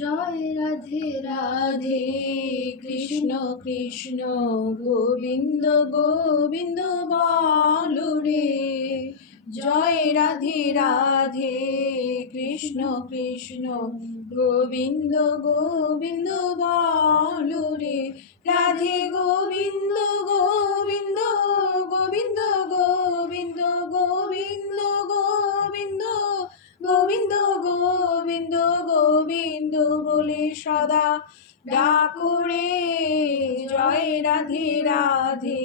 জয় রাধে রাধে কৃষ্ণ কৃষ্ণ গোবিন্দ গোবিন্দ বলো রে। জয় রাধে রাধে কৃষ্ণ কৃষ্ণ গোবিন্দ গোবিন্দ বলো রে। রাধে গোবিন্দ গোবিন্দ গোবিন্দ গোবিন্দ গোবিন্দ গোবিন্দ গোবিন্দ গোবিন্দ গোবিন্দ বলে সদা ডাকো রে। জয় রাধে রাধে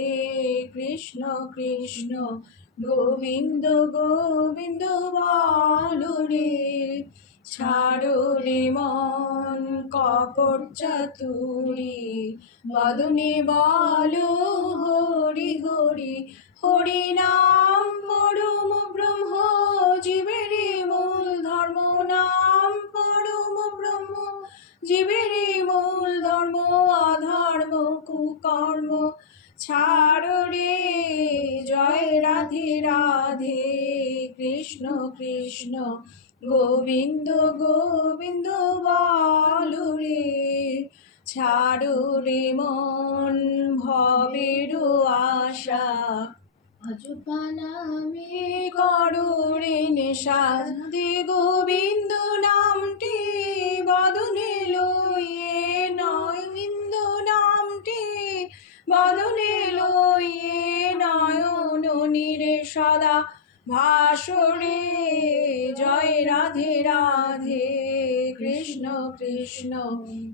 কৃষ্ণ কৃষ্ণ গোবিন্দ গোবিন্দ বলো রে। ছাড়ো রে মন কপট চাতুরি, বদনে বলো হরি হরি। হরি নাম পরম ব্রহ্ম জীবের মূল ধর্ম। নাম পরম ব্রহ্ম জীবের মূল ধর্ম। অধর্ম কুকর্ম ছাড়ো রে। জয় রাধে রাধে কৃষ্ণ কৃষ্ণ গোবিন্দ গোবিন্দ বলো রে। ছাড়ো রে মন ভবের আশা, অযপা নামে করো রে নেশা। দে গোবিন্দ নামটি বদনে লইয়ে, নয়নিন্দ নামটি বদনে লইয়ে। নয়ন নীরে সদা ভাসরে। জয় রাধে রাধে কৃষ্ণ কৃষ্ণ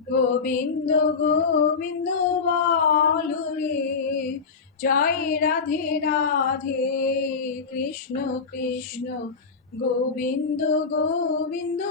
গোবিন্দ গোবিন্দ বলো রে। জয় রাধে রাধে কৃষ্ণ কৃষ্ণ গোবিন্দ গোবিন্দ